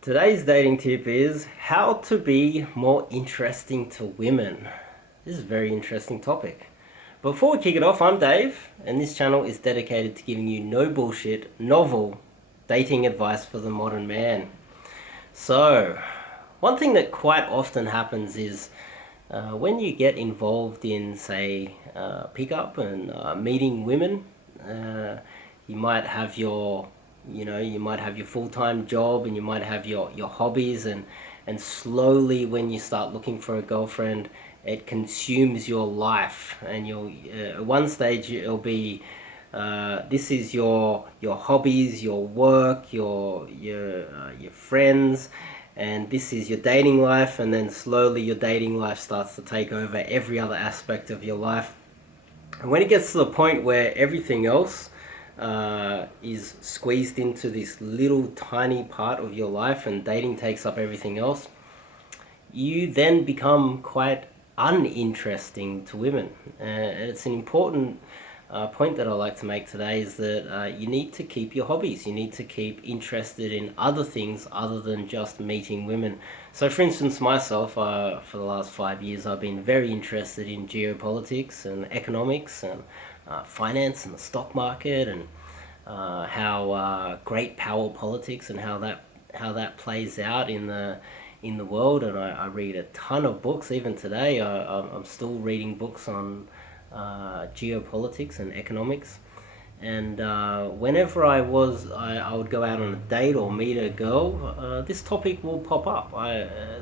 Today's dating tip is how to be more interesting to women. This is a very interesting topic. Before we kick it off, I'm Dave, and this channel is dedicated to giving you no bullshit, novel dating advice for the modern man. So, one thing that quite often happens is when you get involved in, say, pickup and meeting women, you might have your full-time job, and you might have your hobbies, and slowly when you start looking for a girlfriend, it consumes your life, and you'll at one stage it'll be this is your hobbies, your work, your friends, and this is your dating life, and then slowly your dating life starts to take over every other aspect of your life. And when it gets to the point where everything else is squeezed into this little tiny part of your life and dating takes up everything else, you then become quite uninteresting to women. And it's an important point that I like to make today, is that you need to keep your hobbies. You need to keep interested in other things other than just meeting women. So for instance, myself, for the last 5 years, I've been very interested in geopolitics and economics and finance and the stock market, and how great power politics and how that plays out in the world. And I read a ton of books. Even today, I'm still reading books on geopolitics and economics. And whenever I would go out on a date or meet a girl, this topic will pop up.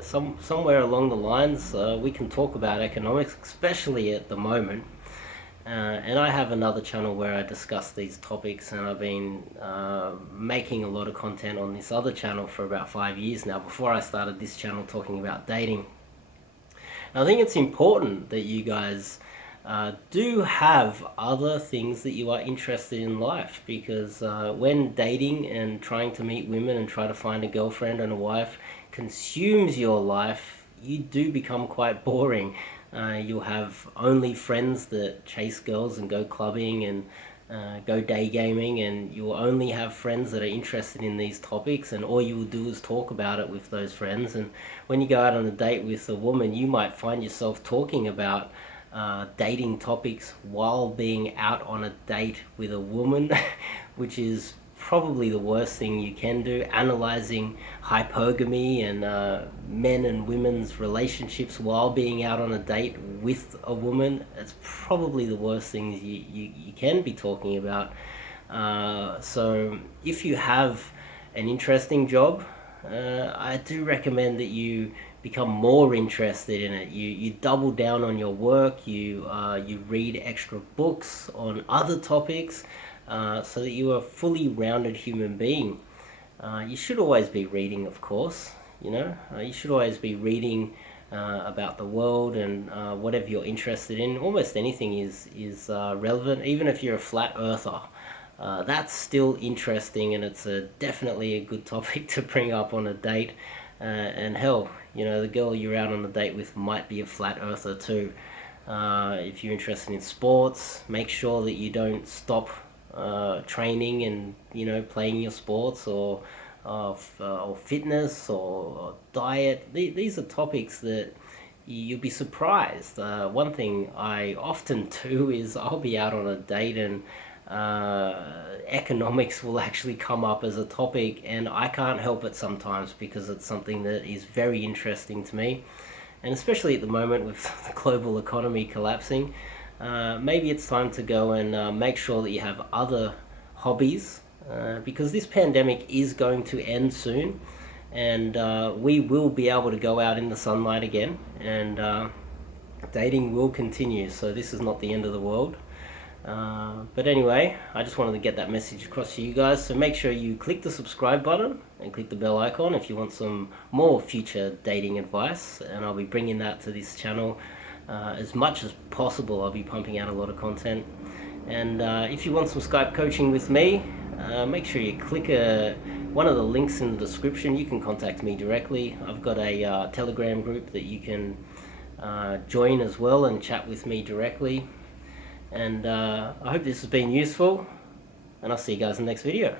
Somewhere along the lines, we can talk about economics, especially at the moment. And I have another channel where I discuss these topics, and I've been making a lot of content on this other channel for about 5 years now, before I started this channel talking about dating. And I think it's important that you guys do have other things that you are interested in life, because when dating and trying to meet women and try to find a girlfriend and a wife consumes your life, you do become quite boring. You'll have only friends that chase girls and go clubbing and go day gaming, and you'll only have friends that are interested in these topics, and all you will do is talk about it with those friends. And when you go out on a date with a woman, you might find yourself talking about dating topics while being out on a date with a woman, which is probably the worst thing you can do. Analyzing hypergamy and men and women's relationships while being out on a date with a woman, it's probably the worst things you can be talking about. So if you have an interesting job, I do recommend that you become more interested in it. You double down on your work, you read extra books on other topics, so that you are a fully rounded human being. You should always be reading, of course. You should always be reading about the world, and whatever you're interested in. Almost anything is relevant, even if you're a flat earther. That's still interesting, and it's definitely a good topic to bring up on a date. And hell, the girl you're out on a date with might be a flat earther too. If you're interested in sports, make sure that you don't stop training and playing your sports, or fitness, or diet. These are topics that you'll be surprised. One thing I often do is I'll be out on a date, and economics will actually come up as a topic, and I can't help it sometimes, because it's something that is very interesting to me. And especially at the moment with the global economy collapsing, maybe it's time to go and make sure that you have other hobbies, because this pandemic is going to end soon, and we will be able to go out in the sunlight again, and dating will continue. So this is not the end of the world. But anyway, I just wanted to get that message across to you guys. So make sure you click the subscribe button and click the bell icon if you want some more future dating advice, and I'll be bringing that to this channel as much as possible. I'll be pumping out a lot of content. And if you want some Skype coaching with me, make sure you click one of the links in the description. You can contact me directly. I've got a Telegram group that you can join as well and chat with me directly. And I hope this has been useful, and I'll see you guys in the next video.